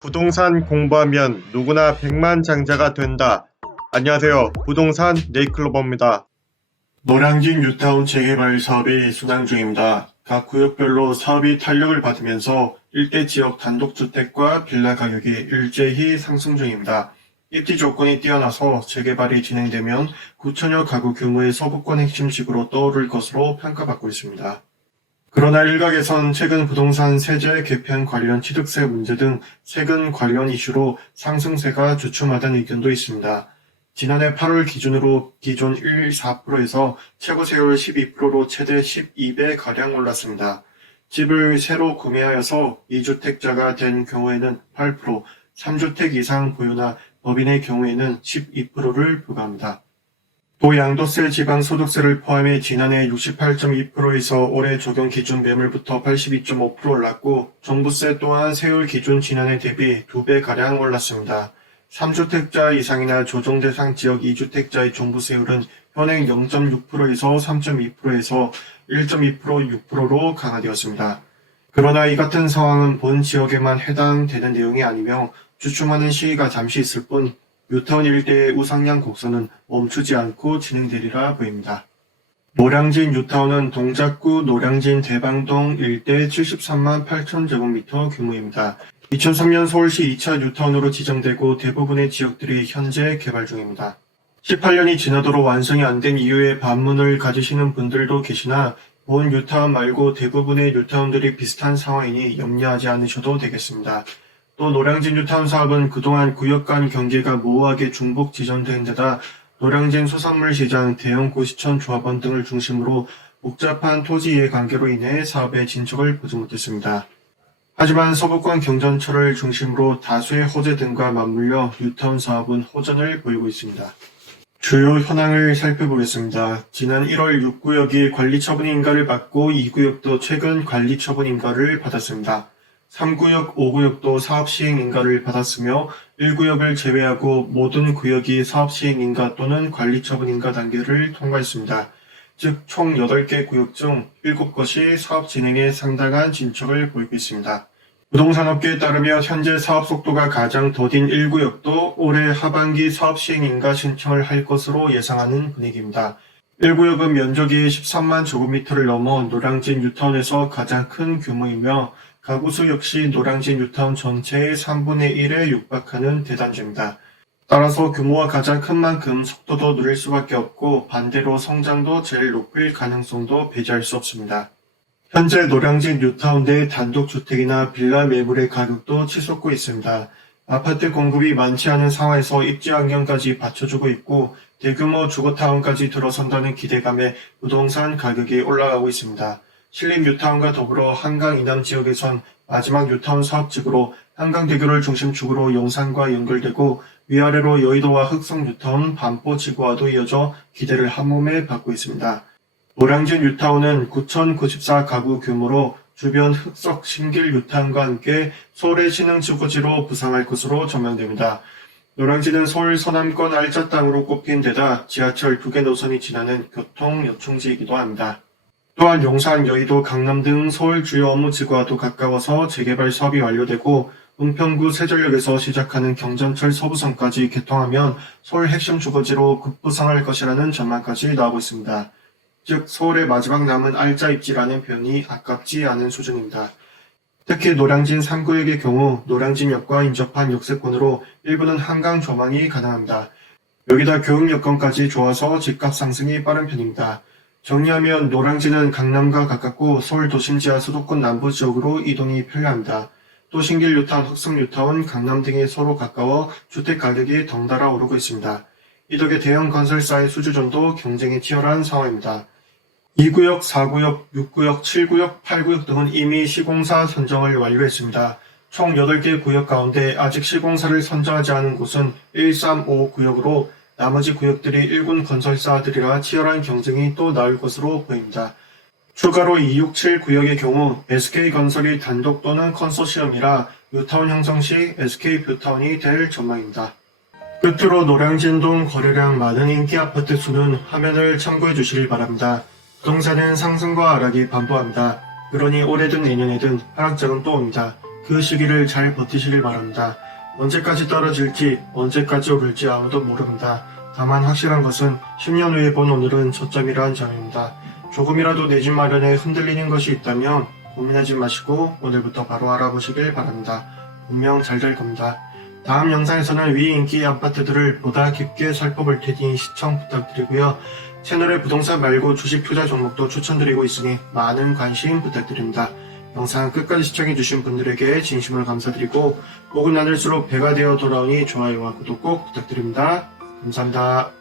부동산 공부하면 누구나 백만장자가 된다. 안녕하세요. 부동산 네이클로버입니다. 노량진 뉴타운 재개발 사업이 순항 중입니다. 각 구역별로 사업이 탄력을 받으면서 일대 지역 단독주택과 빌라 가격이 일제히 상승 중입니다. 입지 조건이 뛰어나서 재개발이 진행되면 9천여 가구 규모의 서부권 핵심지구로 떠오를 것으로 평가받고 있습니다. 그러나 일각에선 최근 부동산 세제 개편 관련 취득세 문제 등 세금 관련 이슈로 상승세가 주춤하다는 의견도 있습니다. 지난해 8월 기준으로 기존 1.4%에서 최고 세율 12%로 최대 12배가량 올랐습니다. 집을 새로 구매하여서 2주택자가 된 경우에는 8%, 3주택 이상 보유나 법인의 경우에는 12%를 부과합니다. 또 양도세, 지방소득세를 포함해 지난해 68.2%에서 올해 적용 기준 매물부터 82.5% 올랐고 종부세 또한 세율 기준 지난해 대비 2배가량 올랐습니다. 3주택자 이상이나 조정대상 지역 2주택자의 종부세율은 현행 0.6%에서 3.2%에서 1.2%, 6%로 강화되었습니다. 그러나 이 같은 상황은 본 지역에만 해당되는 내용이 아니며 주춤하는 시기가 잠시 있을 뿐 뉴타운 일대의 우상향 곡선은 멈추지 않고 진행되리라 보입니다. 노량진 뉴타운은 동작구 노량진 대방동 일대 73만 8천 제곱미터 규모입니다. 2003년 서울시 2차 뉴타운으로 지정되고 대부분의 지역들이 현재 개발 중입니다. 18년이 지나도록 완성이 안 된 이유에 반문을 가지시는 분들도 계시나 본 뉴타운 말고 대부분의 뉴타운들이 비슷한 상황이니 염려하지 않으셔도 되겠습니다. 또 노량진 뉴타운 사업은 그동안 구역 간 경계가 모호하게 중복 지정된 데다 노량진 수산물 시장, 대형 고시촌 조합원 등을 중심으로 복잡한 토지 이해관계로 인해 사업의 진척을 보지 못했습니다. 하지만 서부권 경전철을 중심으로 다수의 호재 등과 맞물려 뉴타운 사업은 호전을 보이고 있습니다. 주요 현황을 살펴보겠습니다. 지난 1월 6구역이 관리처분 인가를 받고 2구역도 최근 관리처분 인가를 받았습니다. 3구역, 5구역도 사업시행 인가를 받았으며 1구역을 제외하고 모든 구역이 사업시행 인가 또는 관리처분 인가 단계를 통과했습니다. 즉 총 8개 구역 중 7곳이 사업 진행에 상당한 진척을 보이고 있습니다. 부동산업계에 따르면 현재 사업 속도가 가장 더딘 1구역도 올해 하반기 사업시행 인가 신청을 할 것으로 예상하는 분위기입니다. 1구역은 면적이 13만 제곱미터를 넘어 노량진 뉴타운에서 가장 큰 규모이며 가구수 역시 노량진 뉴타운 전체의 3분의 1에 육박하는 대단지입니다. 따라서 규모가 가장 큰 만큼 속도도 느릴 수밖에 없고 반대로 성장도 제일 높을 가능성도 배제할 수 없습니다. 현재 노량진 뉴타운 내 단독주택이나 빌라 매물의 가격도 치솟고 있습니다. 아파트 공급이 많지 않은 상황에서 입지 환경까지 받쳐주고 있고 대규모 주거타운까지 들어선다는 기대감에 부동산 가격이 올라가고 있습니다. 신림 뉴타운과 더불어 한강 이남 지역에선 마지막 뉴타운 사업지구로 한강대교를 중심축으로 용산과 연결되고 위아래로 여의도와 흑성 뉴타운 반포 지구와도 이어져 기대를 한몸에 받고 있습니다. 노량진 뉴타운은 9,094가구 규모로 주변 흑석 신길 뉴타운과 함께 서울의 신흥주거지로 부상할 것으로 전망됩니다. 노량진은 서울 서남권 알짜 땅으로 꼽힌 데다 지하철 2개 노선이 지나는 교통 요충지이기도 합니다. 또한 용산, 여의도, 강남 등 서울 주요 업무지구와도 가까워서 재개발 사업이 완료되고 은평구 세전역에서 시작하는 경전철 서부선까지 개통하면 서울 핵심 주거지로 급부상할 것이라는 전망까지 나오고 있습니다. 즉 서울의 마지막 남은 알짜 입지라는 표현이 아깝지 않은 수준입니다. 특히 노량진 3구역의 경우 노량진역과 인접한 역세권으로 일부는 한강 조망이 가능합니다. 여기다 교육 여건까지 좋아서 집값 상승이 빠른 편입니다. 정리하면 노량진은 강남과 가깝고 서울 도심 지하 수도권 남부 지역으로 이동이 편리합니다. 또 신길 뉴타운, 흑성 뉴타운, 강남 등이 서로 가까워 주택 가격이 덩달아 오르고 있습니다. 이 덕에 대형 건설사의 수주전도 경쟁이 치열한 상황입니다. 2구역, 4구역, 6구역, 7구역, 8구역 등은 이미 시공사 선정을 완료했습니다. 총 8개 구역 가운데 아직 시공사를 선정하지 않은 곳은 1, 3, 5 구역으로 나머지 구역들이 1군 건설사들이라 치열한 경쟁이 또 나올 것으로 보입니다. 추가로 2, 6, 7 구역의 경우 SK건설이 단독 또는 컨소시엄이라 뉴타운 형성 시 SK뷰타운이 될 전망입니다. 끝으로 노량진동 거래량 많은 인기 아파트 수는 화면을 참고해 주시길 바랍니다. 부동산은 상승과 하락이 반복합니다. 그러니 올해든 내년에든 하락장은 또 옵니다. 그 시기를 잘 버티시길 바랍니다. 언제까지 떨어질지 언제까지 오를지 아무도 모릅니다. 다만 확실한 것은 10년 후에 본 오늘은 저점이라는 점입니다. 조금이라도 내 집 마련에 흔들리는 것이 있다면 고민하지 마시고 오늘부터 바로 알아보시길 바랍니다. 분명 잘 될 겁니다. 다음 영상에서는 위 인기 아파트들을 보다 깊게 살펴볼 테니 시청 부탁드리고요. 채널에 부동산 말고 주식 투자 종목도 추천드리고 있으니 많은 관심 부탁드립니다. 영상 끝까지 시청해주신 분들에게 진심으로 감사드리고 복은 나눌수록 배가 되어 돌아오니 좋아요와 구독 꼭 부탁드립니다. 감사합니다.